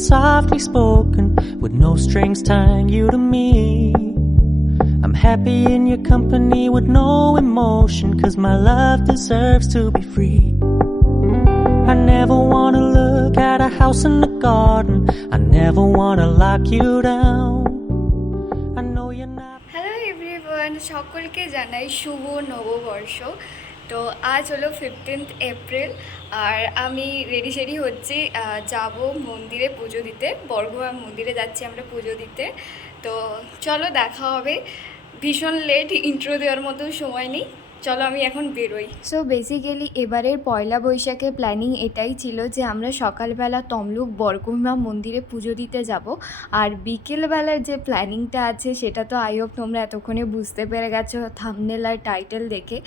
it's softly spoken with no strings tying you to me. I'm happy in your company with no emotion, 'cause my love deserves to be free. I never wanna look at a house in the garden. I never wanna lock you down. I know you're not. Hello everyone, সকলকে জানাই শুভ নববর্ষ। তো আজ হলো 15 April আর আমি ready সেডি হচ্ছি, যাব মন্দিরে পুজো দিতে। বর্গভীমা মন্দিরে যাচ্ছি আমরা পুজো দিতে। তো চলো দেখা হবে। ভীষণ লেট, ইন্ট্রো দেওয়ার মতো সময় নেই, চলো আমি এখন বেরোই। সো বেসিক্যালি এবারের পয়লা বৈশাখে প্ল্যানিং এটাই ছিল যে আমরা সকালবেলা তমলুক বর্গভীমা মন্দিরে পুজো দিতে যাব, আর বিকেলবেলার যে প্ল্যানিংটা আছে সেটা তো আই হোপ তোমরা এতক্ষণে বুঝতে পেরে গেছো থাম্বনেল আর টাইটেল দেখে।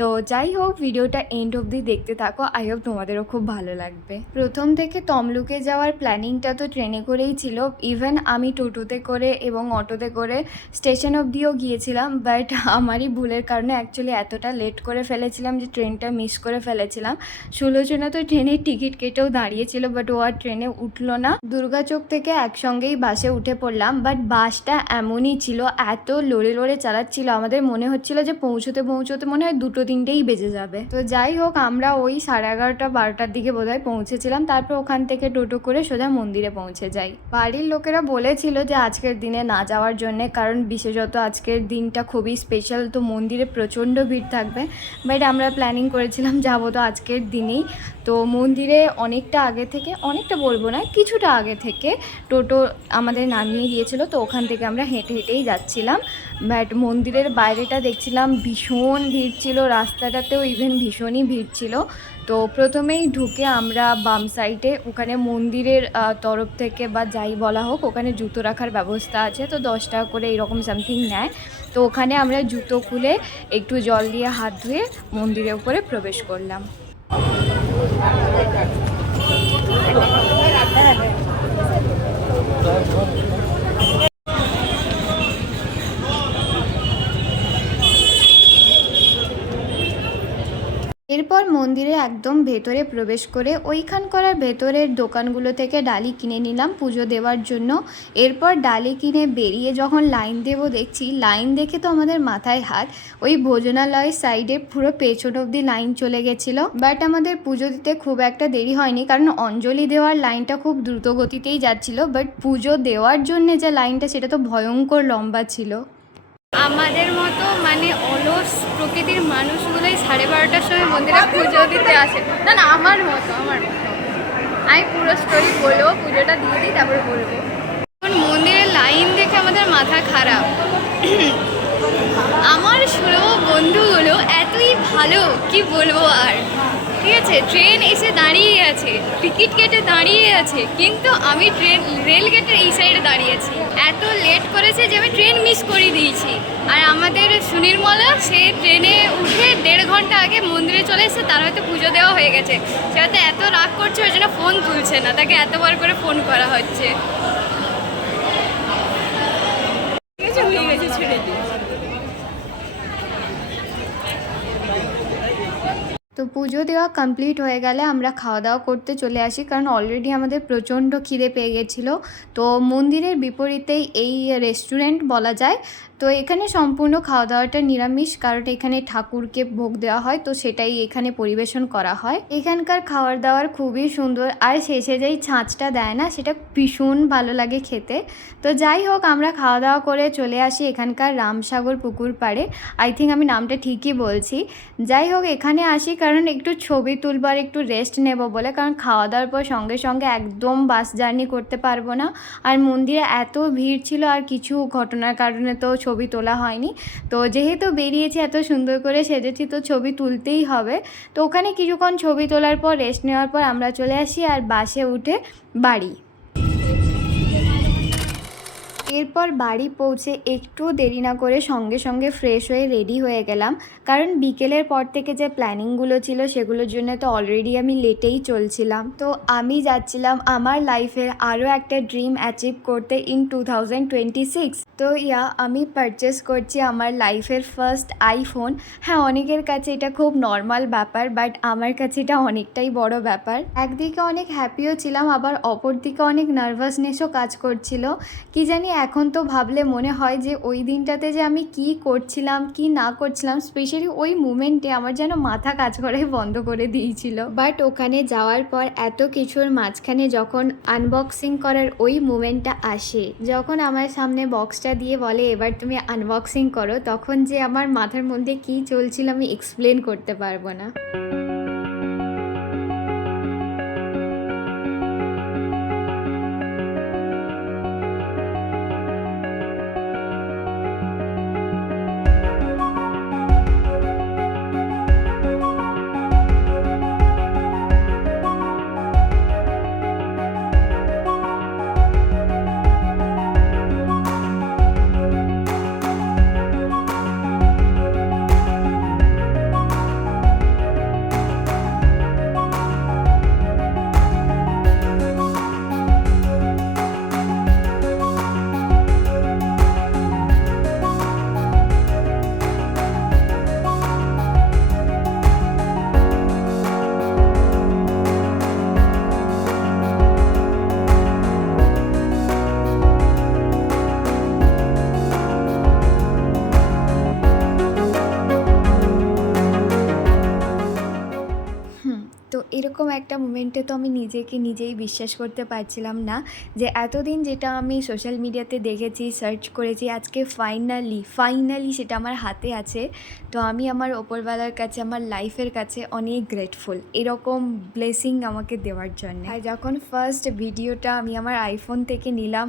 তো যাই হোক, ভিডিওটা এন্ড অবধি দেখতে থাকো, আই হোপ তোমাদেরও খুব ভালো লাগবে। প্রথম থেকে তমলুকে যাওয়ার প্ল্যানিংটা তো ট্রেনে করেই ছিল, ইভেন আমি টোটোতে করে এবং অটোতে করে স্টেশন অবধিও গিয়েছিলাম, বাট আমারই ভুলের কারণে অ্যাকচুয়ালি এতটা লেট করে ফেলেছিলাম যে ট্রেনটা মিস করে ফেলেছিলাম। সুলোচনা তো ট্রেনের টিকিট কেটেও দাঁড়িয়েছিল, বাট ও আর ট্রেনে উঠলো না। দুর্গাচক থেকে একসঙ্গেই বাসে উঠে পড়লাম, বাট বাসটা এমনই ছিল, এত লড়ে লড়ে চালাচ্ছিল, আমাদের মনে হচ্ছিল যে পৌঁছতে পৌঁছতে মনে হয় 2-3টেই বেজে যাবে। তো যাই হোক, আমরা ওই 11:30-12টার দিকে বোধহয় পৌঁছেছিলাম। তারপর ওখান থেকে টোটো করে সোজা মন্দিরে পৌঁছে যাই। বাড়ির লোকেরা বলেছিল যে আজকের দিনে না যাওয়ার জন্যে, কারণ বিশেষত আজকের দিনটা খুবই স্পেশাল, তো মন্দিরে প্রচণ্ড ভিড় থাকবে। বাট আমরা প্ল্যানিং করেছিলাম যাবো তো আজকের দিনেই। তো মন্দিরে অনেকটা আগে থেকে, অনেকটা বলবো না, কিছুটা আগে থেকে টোটো আমাদের নামিয়ে দিয়েছিল, তো ওখান থেকে আমরা হেঁটে হেঁটেই যাচ্ছিলাম। বাট মন্দিরের বাইরেটা দেখছিলাম ভীষণ ভিড় ছিল, রাস্তাটাতেও ইভেন ভীষণই ভিড় ছিল। তো প্রথমেই ঢুকে আমরা বাম সাইডে, ওখানে মন্দিরের তরফ থেকে বা যাই বলা হোক, ওখানে জুতো রাখার ব্যবস্থা আছে, তো 10 টাকা করে এরকম সামথিং নেয়। তো ওখানে আমরা জুতো খুলে একটু জল দিয়ে হাত ধুয়ে মন্দিরের উপরে প্রবেশ করলাম। এরপর মন্দিরে একদম ভেতরে প্রবেশ করে ওইখানকার ভেতরের দোকানগুলো থেকে ডালি কিনে নিলাম পুজো দেওয়ার জন্য। এরপর ডালি কিনে বেরিয়ে যখন লাইন দেবো দেখছি, লাইন দেখে তো আমাদের মাথায় হাত, ওই ভোজনালয়ের সাইডে পুরো পেছন অবধি লাইন চলে গেছিলো। বাট আমাদের পুজো দিতে খুব একটা দেরি হয়নি, কারণ অঞ্জলি দেওয়ার লাইনটা খুব দ্রুত গতিতেই যাচ্ছিল, বাট পুজো দেওয়ার জন্য যে লাইনটা সেটা তো ভয়ঙ্কর লম্বা ছিল। আমাদের মতো মানে অলস প্রকৃতির মানুষগুলোই 12:30টার সময় মন্দিরে পুজো দিতে আসে। না না, আমার মতো আমি পুরো স্টোরি বলবো, পুজোটা দিয়ে দিই তারপরে বলবো। এখন মন্দিরের লাইন দেখে আমাদের মাথা খারাপ। আমার শুরু বন্ধুগুলো এতই ভালো, কি বলবো আর। ঠিক আছে, ট্রেন এসে দাঁড়িয়ে আছে, টিকিট কেটে দাঁড়িয়ে আছে, কিন্তু আমি রেল গেটের এই সাইডে দাঁড়িয়েছি। এত লেট করেছে যে আমি ট্রেন মিস করে দিয়েছি। আর আমাদের সুনির্মলা, সে ট্রেনে উঠে 1.5 ঘন্টা আগে মন্দিরে চলে এসেছে, তার হয়তো পুজো দেওয়া হয়ে গেছে। সে হয়তো এত রাগ করছে ওই জন্য ফোন তুলছে না, তাকে এতবার করে ফোন করা হচ্ছে। তো পুজো দেওয়া কমপ্লিট হয়ে গেলে আমরা খাওয়া দাওয়া করতে চলে আসি, কারণ অলরেডি আমাদের প্রচণ্ড খিদে পেয়ে গেছিলো। তো মন্দিরের বিপরীতেই এই রেস্টুরেন্ট বলা যায়। তো এখানে সম্পূর্ণ খাওয়া দাওয়াটা নিরামিষ, কারণ এখানে ঠাকুরকে ভোগ দেওয়া হয়, তো সেটাই এখানে পরিবেশন করা হয়। এখানকার খাওয়ার দাওয়ার খুবই সুন্দর, আর শেষে যেই ছাঁচটা দেয় না, সেটা ভীষণ ভালো লাগে খেতে। তো যাই হোক, আমরা খাওয়া দাওয়া করে চলে আসি এখানকার রামসাগর পুকুর পাড়ে। আই থিঙ্ক আমি নামটা ঠিকই বলছি। যাই হোক, এখানে আসি কারণ একটু ছবি তুলবো আর একটু রেস্ট নেব বলে, কারণ খাওয়া দাওয়ার পর সঙ্গে সঙ্গে একদম বাস জার্নি করতে পারবো না। আর মন্দিরে এত ভিড় ছিল, আর কিছু ঘটনার কারণে তো ছবি তোলা হয়নি। তো যেহেতু বেরিয়েছি, এত সুন্দর করে সেজেছি, তো ছবি তুলতেই হবে। তো ওখানে কিছুক্ষণ ছবি তোলার পর রেস্ট নেওয়ার পর আমরা চলে আসি আর বাসে উঠে বাড়ি। এরপর বাড়ি পৌঁছে একটু দেরি না করে সঙ্গে সঙ্গে ফ্রেশ হয়ে রেডি হয়ে গেলাম, কারণ বিকেলের পর থেকে যে প্ল্যানিংগুলো ছিল সেগুলোর জন্য তো অলরেডি আমি লেটেই চলছিলাম। তো আমি যাচ্ছিলাম আমার লাইফের আরও একটা ড্রিম অ্যাচিভ করতে ইন 2026। তো আমি পারচেস করছি আমার লাইফের ফার্স্ট আইফোন। হ্যাঁ, অনেকের কাছে এটা খুব নর্মাল ব্যাপার, বাট আমার কাছে এটা অনেকটাই বড় ব্যাপার। একদিকে অনেক হ্যাপিও ছিলাম, আবার অপরদিকে অনেক নার্ভাসনেসও কাজ করছিল। কি জানি, এখন তো ভাবলে মনে হয় যে ওই দিনটাতে যে আমি কি করছিলাম কি না করছিলাম, স্পেশালি ওই মুমেন্টে আমার যেন মাথা কাজ করাই বন্ধ করে দিয়েছিল। বাট ওখানে যাওয়ার পর এত কিছুর মাঝখানে যখন আনবক্সিং করার ওই মুমেন্টটা আসে, যখন আমার সামনে বক্সটা দিয়ে বলে এবার তুমি আনবক্সিং করো, তখন যে আমার মাথার মধ্যে কি চলছিল আমি এক্সপ্লেন করতে পারবো না। তো এরকম একটা মোমেন্টে তো আমি নিজেকে নিজেই বিশ্বাস করতে পারছিলাম না যে এতদিন যেটা আমি সোশ্যাল মিডিয়াতে দেখেছি, সার্চ করেছি, আজকে ফাইনালি সেটা আমার হাতে আছে। তো আমি আমার ওপরওয়ালার কাছে, আমার লাইফের কাছে অনেক গ্রেটফুল এরকম ব্লেসিং আমাকে দেওয়ার জন্য। আর যখন ফার্স্ট ভিডিওটা আমি আমার আইফোন থেকে নিলাম,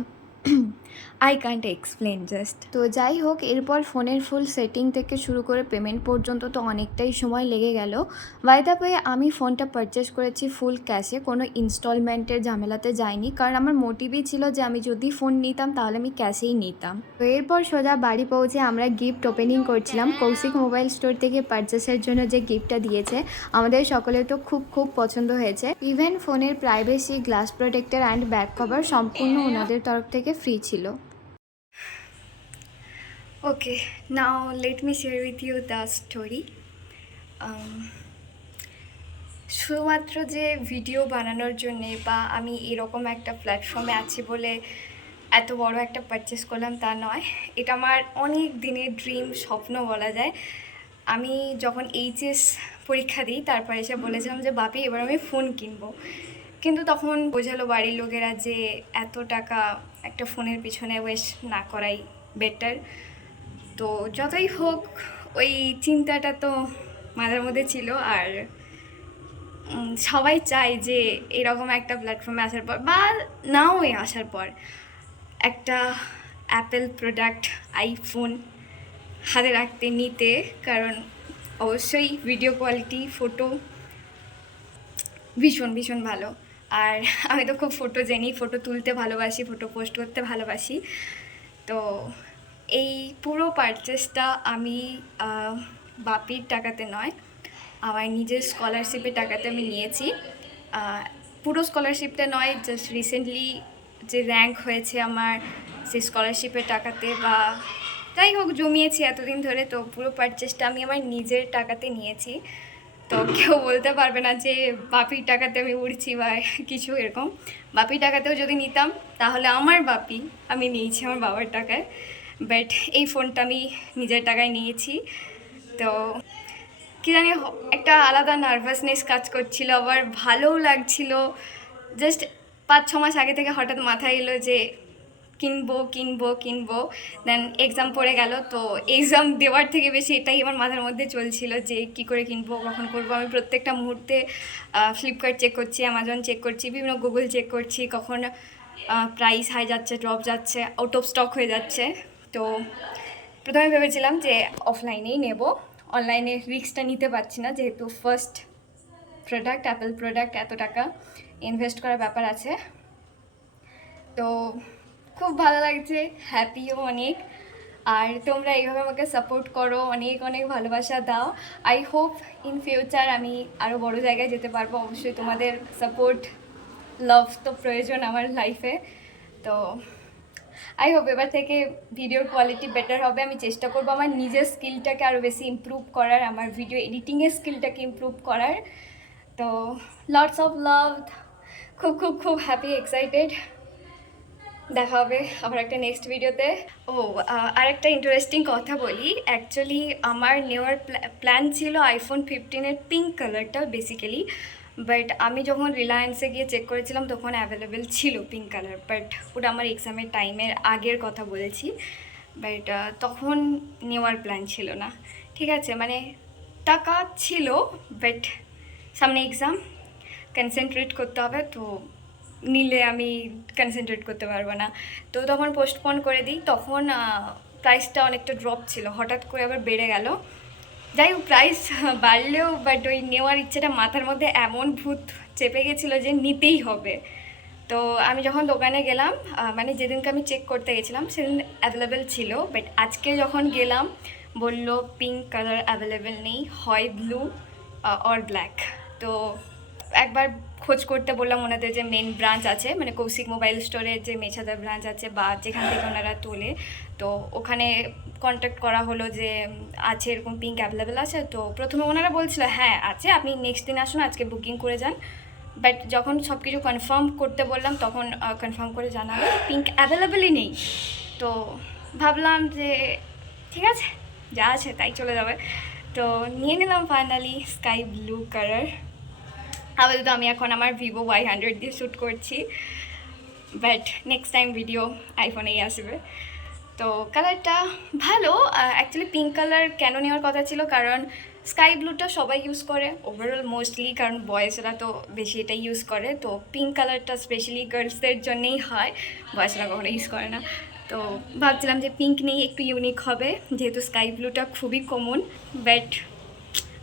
আই ক্যান্ট এক্সপ্লেন জাস্ট। তো যাই হোক, এরপর ফোনের ফুল সেটিং থেকে শুরু করে পেমেন্ট পর্যন্ত তো অনেকটাই সময় লেগে গেল। বাই দ্য ওয়ে, আমি ফোনটা পারচেস করেছি ফুল ক্যাশে, কোনো ইনস্টলমেন্টের ঝামেলাতে যাইনি, কারণ আমার মোটিভই ছিল যে আমি যদি ফোন নিতাম তাহলে আমি ক্যাশেই নিতাম। তো এরপর সোজা বাড়ি পৌঁছে আমরা গিফট ওপেনিং করছিলাম। কৌশিক মোবাইল স্টোর থেকে পারচেসের জন্য যে গিফটটা দিয়েছে আমাদের সকলের তো খুব খুব পছন্দ হয়েছে। ইভেন ফোনের privacy, glass protector and back cover সম্পূর্ণ ওনাদের তরফ থেকে ফ্রি ছিল। Okay, now let me share with you the story. শুধুমাত্র যে ভিডিও বানানোর জন্যে বা আমি এরকম একটা প্ল্যাটফর্মে আছি বলে এত বড় একটা পারচেস করলাম তা নয়। এটা আমার অনেক দিনের ড্রিম, স্বপ্ন বলা যায়। আমি যখন এইচএস পরীক্ষা দিই তারপর এসে বলেছিলাম যে বাপি এবার আমি ফোন কিনবো, কিন্তু তখন বোঝালো বাড়ির লোকেরা যে এত টাকা একটা ফোনের পিছনে ওয়েস্ট না করাই বেটার। তো যতই হোক, ওই চিন্তাটা তো মাথার মধ্যে ছিল। আর সবাই চায় যে এরকম একটা প্ল্যাটফর্মে আসার পর বা নাও আসার পর একটা অ্যাপেল প্রোডাক্ট, আইফোন হাতে রাখতে, নিতে, কারণ অবশ্যই ভিডিও কোয়ালিটি, ফটো ভীষণ ভীষণ ভালো। আর আমি তো খুব ফটোজেনি, ফটো তুলতে ভালোবাসি, ফটো পোস্ট করতে ভালোবাসি। তো এই পুরো পারচেসটা আমি বাপির টাকাতে নয়, আমার নিজের স্কলারশিপের টাকাতে আমি নিয়েছি। পুরো স্কলারশিপটা নয়, জাস্ট রিসেন্টলি যে র্যাঙ্ক হয়েছে আমার সেই স্কলারশিপের টাকাতে, বা যাই হোক জমিয়েছি এতদিন ধরে। তো পুরো পারচেসটা আমি আমার নিজের টাকাতে নিয়েছি। তো কেউ বলতে পারবে না যে বাপির টাকাতে আমি উড়ছি বা কিছু এরকম। বাপির টাকাতেও যদি নিতাম তাহলে আমার বাপি, আমি নিয়েছি আমার বাবার টাকায়, বাট এই ফোনটা আমি নিজের টাকায় নিয়েছি। তো কী জানি, একটা আলাদা নার্ভাসনেস কাজ করছিল, আবার ভালোও লাগছিল। জাস্ট 5-6 মাস আগে থেকে হঠাৎ মাথায় এলো যে কিনবো কিনবো কিনবো। দেন এক্সাম পড়ে গেল। তো এক্সাম দেওয়ার থেকে বেশি এটাই আমার মাথার মধ্যে চলছিল যে কি করে কিনবো, কখন করবো। আমি প্রত্যেকটা মুহূর্তে ফ্লিপকার্ট চেক করছি, অ্যামাজন চেক করছি, বিভিন্ন গুগল চেক করছি, কখন প্রাইস হাই যাচ্ছে, ড্রপ যাচ্ছে, আউট অফ স্টক হয়ে যাচ্ছে। তো প্রথমে ভেবেছিলাম যে অফলাইনেই নেব, অনলাইনে রিস্কটা নিতে পারছি না, যেহেতু ফার্স্ট প্রোডাক্ট, অ্যাপেল প্রোডাক্ট, এত টাকা ইনভেস্ট করার ব্যাপার আছে। তো খুব ভালো লাগছে, হ্যাপিও অনেক। আর তোমরা এইভাবে আমাকে সাপোর্ট করো, অনেক অনেক ভালোবাসা দাও। আই হোপ ইন ফিউচার আমি আরও বড় জায়গায় যেতে পারবো। অবশ্যই তোমাদের সাপোর্ট, লাভ তো প্রয়োজন আমার লাইফে। তো আই হোপ এবার থেকে ভিডিওর কোয়ালিটি বেটার হবে। আমি চেষ্টা করবো আমার নিজের স্কিলটাকে আরও বেশি ইমপ্রুভ করার, আমার ভিডিও এডিটিংয়ের স্কিলটাকে ইমপ্রুভ করার। তো লটস অফ লাভ, খুব খুব খুব হ্যাপি, এক্সাইটেড। দেখা হবে আবার একটা নেক্সট ভিডিওতে। ও আর একটা ইন্টারেস্টিং কথা বলি, অ্যাকচুয়ালি আমার নেওয়ার প্ল্যান ছিল আইফোন 15-এর পিঙ্ক কালারটা বেসিক্যালি। বাট আমি যখন রিলায়েন্সে গিয়ে চেক করেছিলাম তখন অ্যাভেলেবেল ছিল পিঙ্ক কালার, বাট ওটা আমার এক্সামের টাইমের আগের কথা বলেছি। বাট তখন নেওয়ার প্ল্যান ছিল না, ঠিক আছে, মানে টাকা ছিল, বাট সামনে এক্সাম, কনসেন্ট্রেট করতে হবে, তো নিলে আমি কনসেন্ট্রেট করতে পারবো না। তো তখন পোস্টপোন করে দিই। তখন প্রাইসটা অনেকটা ড্রপ ছিল, হঠাৎ করে আবার বেড়ে গেল। যাই হোক, প্রাইস বাড়লেও বাট ওই নেওয়ার ইচ্ছেটা মাথার মধ্যে এমন ভূত চেপে গেছিলো যে নিতেই হবে। তো আমি যখন দোকানে গেলাম, মানে যেদিনকে আমি চেক করতে গেছিলাম সেদিন অ্যাভেলেবেল ছিল, বাট আজকে যখন গেলাম বলল পিঙ্ক কালার অ্যাভেলেবেল নেই, হয় ব্লু অর ব্ল্যাক। তো একবার খোঁজ করতে বললাম ওনাদের যে মেন ব্রাঞ্চ আছে, মানে কৌশিক মোবাইল স্টোরের যে মেছাদার ব্রাঞ্চ আছে বা যেখান থেকে ওনারা তোলে, তো ওখানে কন্ট্যাক্ট করা হলো যে আছে এরকম পিঙ্ক অ্যাভেলেবেল আছে। তো প্রথমে ওনারা বলছিল হ্যাঁ আছে, আপনি নেক্সট দিন আসুন, আজকে বুকিং করে যান। বাট যখন সব কিছু কনফার্ম করতে বললাম তখন কনফার্ম করে জানালো পিঙ্ক অ্যাভেলেবেলই নেই। তো ভাবলাম যে ঠিক আছে, যা আছে তাই চলে যাবে। তো নিয়ে নিলাম ফাইনালি স্কাই ব্লু কালার। আপাতত আমি এখন আমার ভিভো Y100 দিয়ে শ্যুট করছি, বাট নেক্সট টাইম ভিডিও আইফোনেই আসবে। তো কালারটা ভালো। অ্যাকচুয়ালি পিঙ্ক কালার কেন নেওয়ার কথা ছিল, কারণ স্কাই ব্লুটা সবাই ইউজ করে ওভারঅল মোস্টলি, কারণ বয়েজরা তো বেশি এটা ইউজ করে। তো পিঙ্ক কালারটা স্পেশালি গার্লসদের জন্যেই হয়, বয়েজরা কখনো ইউজ করে না। তো ভাবছিলাম যে পিঙ্ক নেই, একটু ইউনিক হবে, যেহেতু স্কাই ব্লুটা খুবই কমন। বাট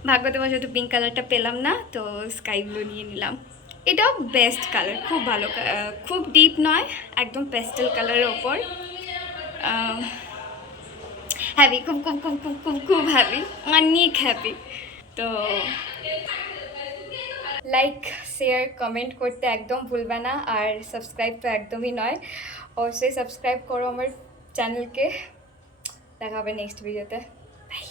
ভাগ্যবশত পিঙ্ক কালারটা পেলাম না, তো স্কাই ব্লু নিয়ে নিলাম। এটাও বেস্ট কালার, খুব ভালো, খুব ডিপ নয়, একদম পেস্টেল কালারের ওপর। হ্যাপি, খুব খুব খুব খুব খুব খুব হ্যাপি, অনেক হ্যাপি। তো লাইক, শেয়ার, কমেন্ট করতে একদম ভুলবে না, আর সাবস্ক্রাইব তো একদমই নয়, অবশ্যই সাবস্ক্রাইব করো আমার চ্যানেলকে। দেখা হবে নেক্সট ভিডিওতে, বাই।